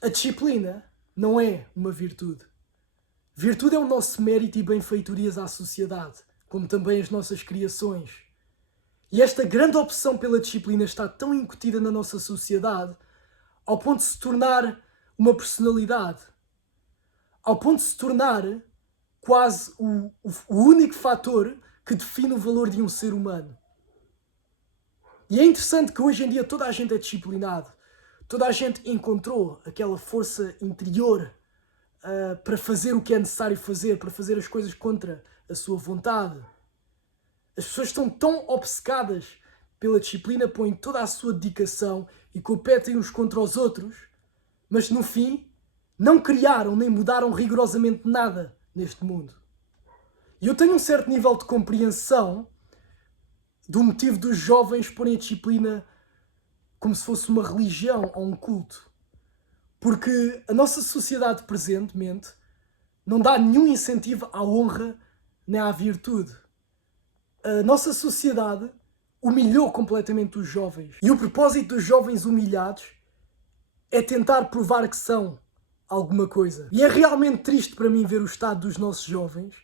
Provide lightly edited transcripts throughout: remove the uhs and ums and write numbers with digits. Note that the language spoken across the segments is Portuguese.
A disciplina não é uma virtude. Virtude é o nosso mérito e benfeitorias à sociedade, como também as nossas criações. E esta grande opção pela disciplina está tão incutida na nossa sociedade, ao ponto de se tornar uma personalidade, ao ponto de se tornar quase o único fator que define o valor de um ser humano. E é interessante que hoje em dia toda a gente é disciplinado, toda a gente encontrou aquela força interior para fazer o que é necessário fazer, para fazer as coisas contra a sua vontade. As pessoas estão tão obcecadas pela disciplina, põem toda a sua dedicação e competem uns contra os outros, mas no fim não criaram nem mudaram rigorosamente nada neste mundo. E eu tenho um certo nível de compreensão do motivo dos jovens porem a disciplina como se fosse uma religião ou um culto. Porque a nossa sociedade presentemente não dá nenhum incentivo à honra nem à virtude. A nossa sociedade humilhou completamente os jovens. E o propósito dos jovens humilhados é tentar provar que são alguma coisa. E é realmente triste para mim ver o estado dos nossos jovens.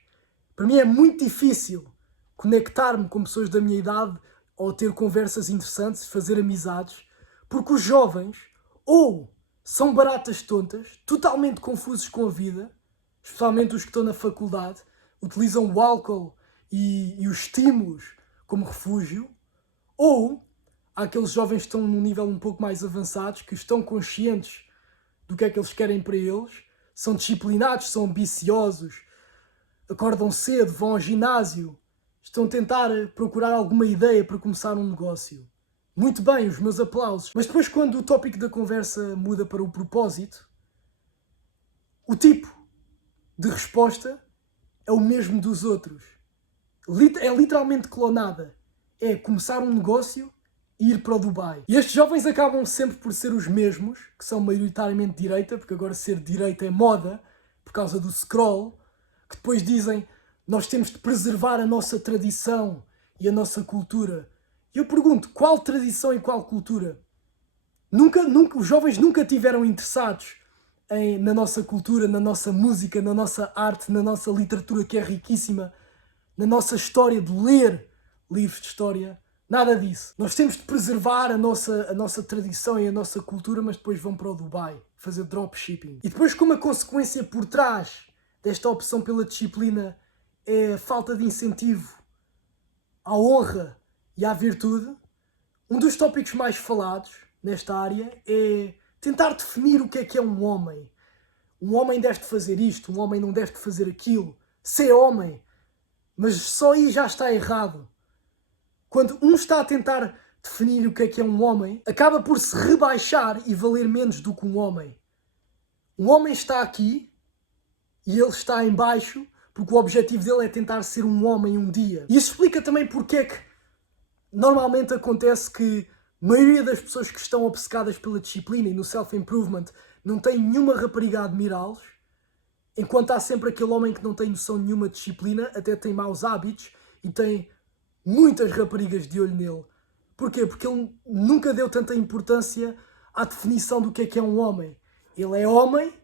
Para mim é muito difícil conectar-me com pessoas da minha idade ou ter conversas interessantes, fazer amizades, porque os jovens ou são baratas tontas, totalmente confusos com a vida, especialmente os que estão na faculdade, utilizam o álcool e os estímulos como refúgio, ou há aqueles jovens que estão num nível um pouco mais avançados, que estão conscientes do que é que eles querem para eles, são disciplinados, são ambiciosos, acordam cedo, vão ao ginásio, estão a tentar procurar alguma ideia para começar um negócio. Muito bem, os meus aplausos. Mas depois, quando o tópico da conversa muda para o propósito, o tipo de resposta é o mesmo dos outros. É literalmente clonada. É começar um negócio e ir para o Dubai. E estes jovens acabam sempre por ser os mesmos, que são maioritariamente de direita, porque agora ser de direita é moda, por causa do scroll, que depois dizem nós temos de preservar a nossa tradição e a nossa cultura. E eu pergunto, qual tradição e qual cultura? Os jovens nunca tiveram interessados na nossa cultura, na nossa música, na nossa arte, na nossa literatura que é riquíssima, na nossa história, de ler livros de história. Nada disso. Nós temos de preservar a nossa tradição e a nossa cultura, mas depois vão para o Dubai fazer dropshipping. E depois, como a consequência por trás desta opção pela disciplina é a falta de incentivo à honra e à virtude, um dos tópicos mais falados nesta área é tentar definir o que é um homem. Um homem deve fazer isto, um homem não deve fazer aquilo. Ser homem. Mas só aí já está errado. Quando um está a tentar definir o que é um homem, acaba por se rebaixar e valer menos do que um homem. Um homem está aqui e ele está em baixo porque o objetivo dele é tentar ser um homem um dia. E isso explica também porque é que normalmente acontece que a maioria das pessoas que estão obcecadas pela disciplina e no self-improvement não têm nenhuma rapariga a admirá-los, enquanto há sempre aquele homem que não tem noção nenhuma de disciplina, até tem maus hábitos e tem muitas raparigas de olho nele. Porquê? Porque ele nunca deu tanta importância à definição do que é um homem. Ele é homem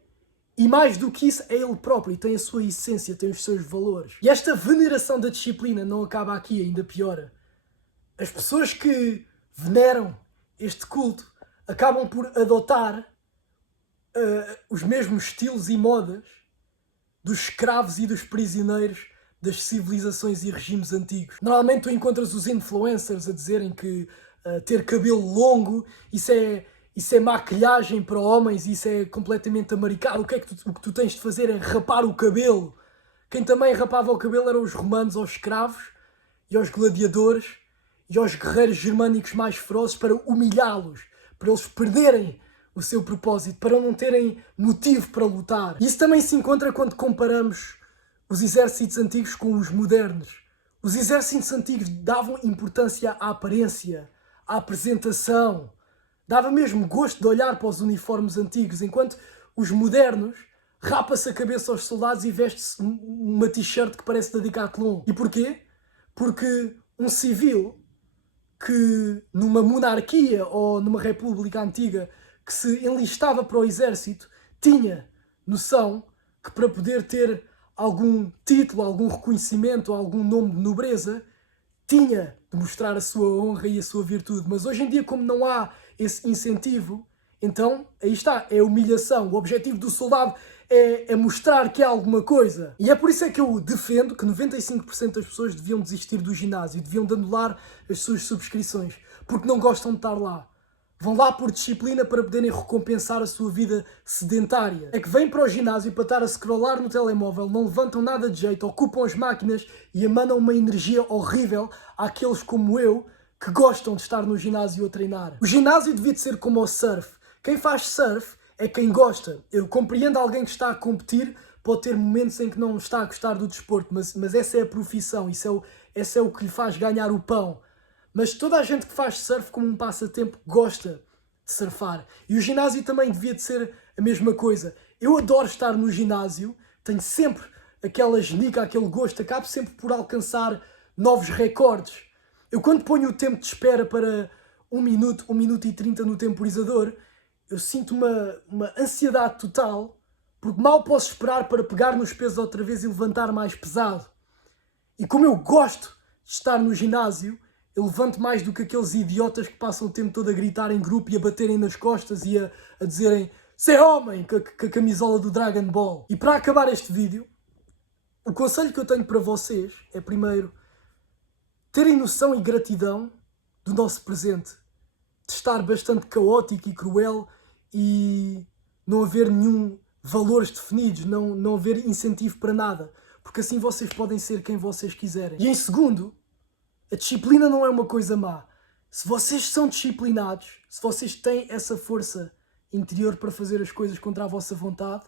e mais do que isso é ele próprio, e tem a sua essência, tem os seus valores. E esta veneração da disciplina não acaba aqui, ainda piora. As pessoas que veneram este culto acabam por adotar os mesmos estilos e modas dos escravos e dos prisioneiros das civilizações e regimes antigos. Normalmente tu encontras os influencers a dizerem que ter cabelo longo, isso é maquilhagem para homens, isso é completamente americano. O que tu tens de fazer é rapar o cabelo. Quem também rapava o cabelo eram os romanos aos escravos e aos gladiadores e aos guerreiros germânicos mais ferozes para humilhá-los, para eles perderem o seu propósito, para não terem motivo para lutar. Isso também se encontra quando comparamos os exércitos antigos com os modernos. Os exércitos antigos davam importância à aparência, à apresentação. Dava mesmo gosto de olhar para os uniformes antigos, enquanto os modernos rapa-se a cabeça aos soldados e veste-se uma t-shirt que parece da Decathlon. E porquê? Porque um civil que numa monarquia ou numa república antiga que se enlistava para o exército tinha noção que para poder ter algum título, algum reconhecimento, algum nome de nobreza, tinha de mostrar a sua honra e a sua virtude. Mas hoje em dia, como não há esse incentivo, então aí está, é a humilhação. O objetivo do soldado é mostrar que é alguma coisa. E é por isso é que eu defendo que 95% das pessoas deviam desistir do ginásio, deviam de anular as suas subscrições, porque não gostam de estar lá. Vão lá por disciplina para poderem recompensar a sua vida sedentária. É que vêm para o ginásio para estar a scrollar no telemóvel, não levantam nada de jeito, ocupam as máquinas e emanam uma energia horrível àqueles como eu que gostam de estar no ginásio a treinar. O ginásio devia de ser como o surf. Quem faz surf é quem gosta. Eu compreendo alguém que está a competir, pode ter momentos em que não está a gostar do desporto, mas essa é a profissão, esse é o que lhe faz ganhar o pão. Mas toda a gente que faz surf como um passatempo gosta de surfar. E o ginásio também devia de ser a mesma coisa. Eu adoro estar no ginásio, tenho sempre aquela genica, aquele gosto, acabo sempre por alcançar novos recordes. Eu quando ponho o tempo de espera para 1 minuto e 30 no temporizador, eu sinto uma ansiedade total, porque mal posso esperar para pegar nos pesos outra vez e levantar mais pesado. E como eu gosto de estar no ginásio, eu levanto mais do que aqueles idiotas que passam o tempo todo a gritar em grupo e a baterem nas costas e a dizerem "Sê homem!" com a camisola do Dragon Ball. E para acabar este vídeo, o conselho que eu tenho para vocês é primeiro terem noção e gratidão do nosso presente, de estar bastante caótico e cruel e não haver nenhum valores definidos, não haver incentivo para nada, porque assim vocês podem ser quem vocês quiserem. E em segundo, a disciplina não é uma coisa má. Se vocês são disciplinados, se vocês têm essa força interior para fazer as coisas contra a vossa vontade,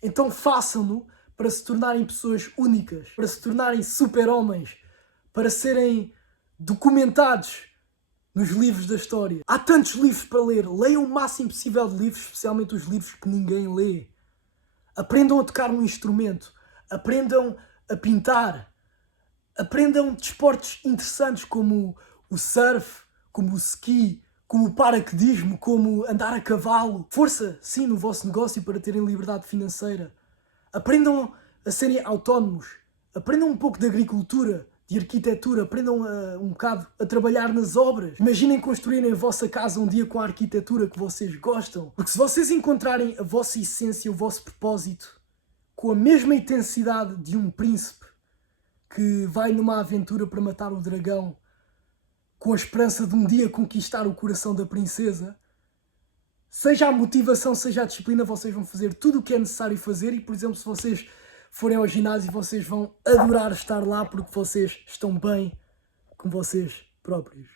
então façam-no para se tornarem pessoas únicas, para se tornarem super-homens, para serem documentados nos livros da história. Há tantos livros para ler. Leiam o máximo possível de livros, especialmente os livros que ninguém lê. Aprendam a tocar um instrumento. Aprendam a pintar. Aprendam desportos interessantes como o surf, como o ski, como o paraquedismo, como andar a cavalo. Força, sim, no vosso negócio para terem liberdade financeira. Aprendam a serem autónomos. Aprendam um pouco de agricultura, de arquitetura. Aprendam um bocado a trabalhar nas obras. Imaginem construírem a vossa casa um dia com a arquitetura que vocês gostam. Porque se vocês encontrarem a vossa essência, o vosso propósito, com a mesma intensidade de um príncipe que vai numa aventura para matar o dragão, com a esperança de um dia conquistar o coração da princesa, seja a motivação, seja a disciplina, vocês vão fazer tudo o que é necessário fazer. E, por exemplo, se vocês forem ao ginásio, vocês vão adorar estar lá porque vocês estão bem com vocês próprios.